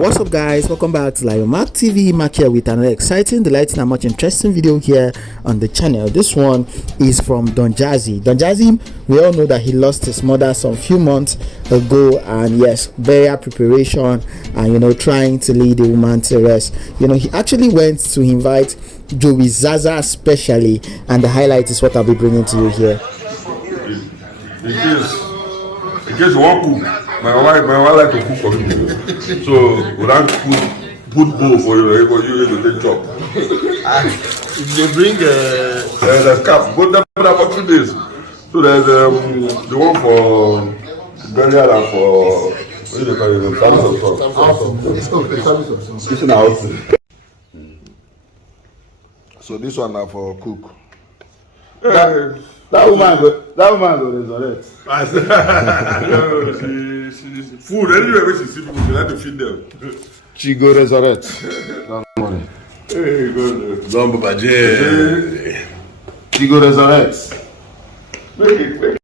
What's up guys, welcome back to Mark TV. Mark here with another exciting, delighting and much interesting video here on the channel. This one is from Don Jazzy. Don Jazzy, we all know that he lost his mother some few months ago, and yes, burial preparation and trying to lead the woman to rest. He actually went to invite Jowizaza specially, and the highlight is what I'll be bringing to you here. In case you want cook, my wife like to cook for me. So we don't put bowl for you to take chop. If they bring there's cap, go there for 2 days. So there's the one for burial and for what do they call it? So this one now for cook. that woman go resurrect. Food anyway when she see people, she like to feed them. She go resurrect. Hey, good. She go resurrect. Make it.